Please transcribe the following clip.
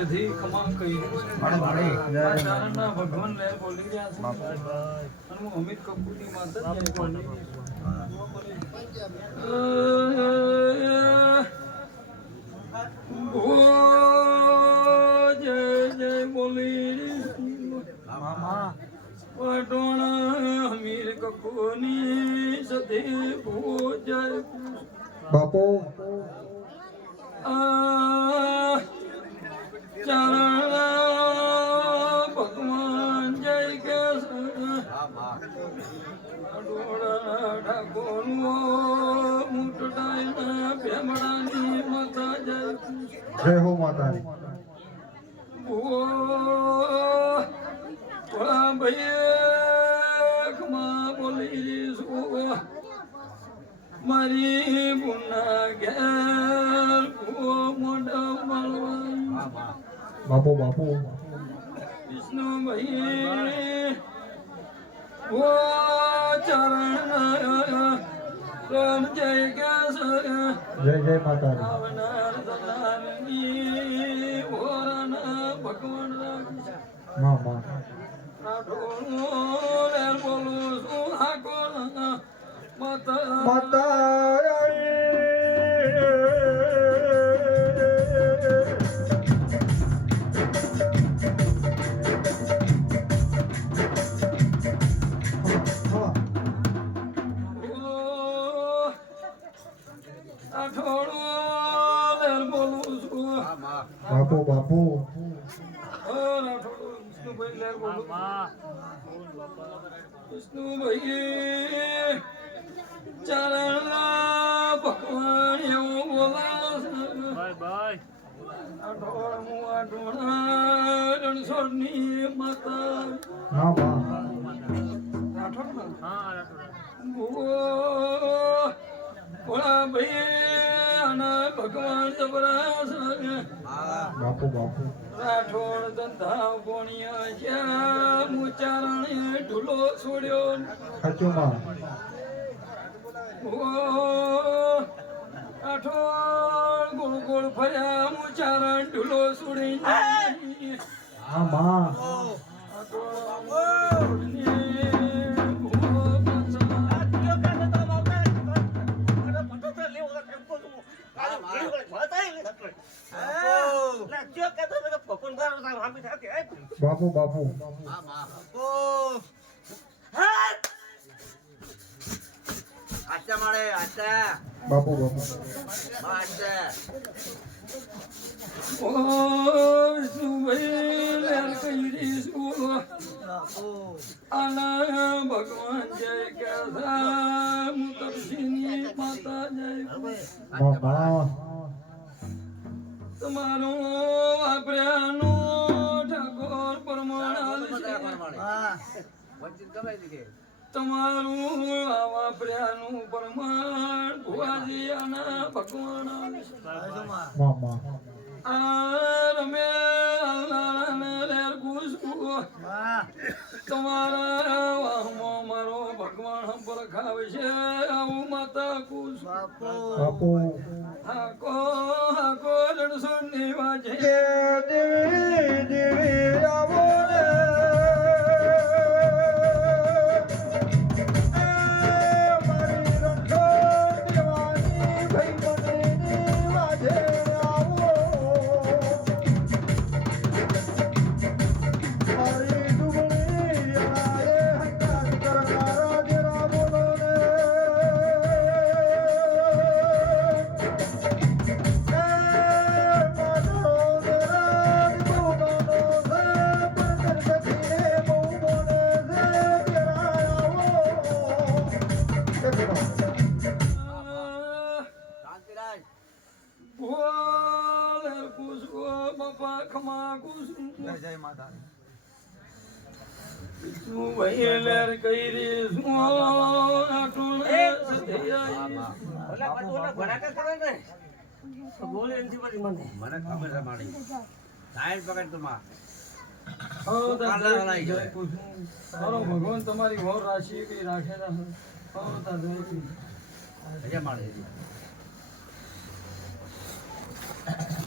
વર્ષથી કમાન કહી ભગવાન લહેર બોલી રહ્યા છે અને હું અમિત કપૂરની માતા જ જય બોલી ઓ જય જય બોલી પટોણા મીર કપૂરની સદે ભો જય બાપુ. જય જય હો માતાની ભાઈ મારી ઘેર ભુવો મોઢા મળવા. બાપુ બાપુ. વિષ્ણુભાઈ ઓ ચરણ રામ જય કેસ જય જય માતાની આવનાર દલાલની ઓરના ભગવાન રાખી માં માં રાઠોડનો બોલું છું માતા. માતા. બાપુ બાપુ વિષ્ણુભાઈ બોલું ચરણના ભગવાન એવું માં રાઠોડમાં? ભૂવો, ભોળા ભાઈ ભગવાન જબરા છે. બાપુ બાપુ. રાઠોડ ધંધા કોણિયા શ્યામ ઉચ્ચારણે ઢૂલો છોડ્યો. રાઠોડ ગોળ ગોળ ફર્યા ઉચ્ચારણ ઢૂલો છોડી હા માં. બાપુ બાપુ. આચા મળે આચા બાપુ બાપુ. આચા ભગવાન જય કેસા મુતરસિની માતા જય તમારો વાપર્યાનો તમારું આ વાપર્યાનું પરમાણ ભુવાજી આના ભગવાન રમે. તમારા વાહમાં મારો ભગવાન પરખાવશે આવું માતા કુસ બાપુ. હાકો હાકો રણસોની વાજે. દેવી દેવી આવો માતા મને ખબર છે જાય. તારો ભગવાન તમારી વર રાશિ કઈ રાખેલા મારે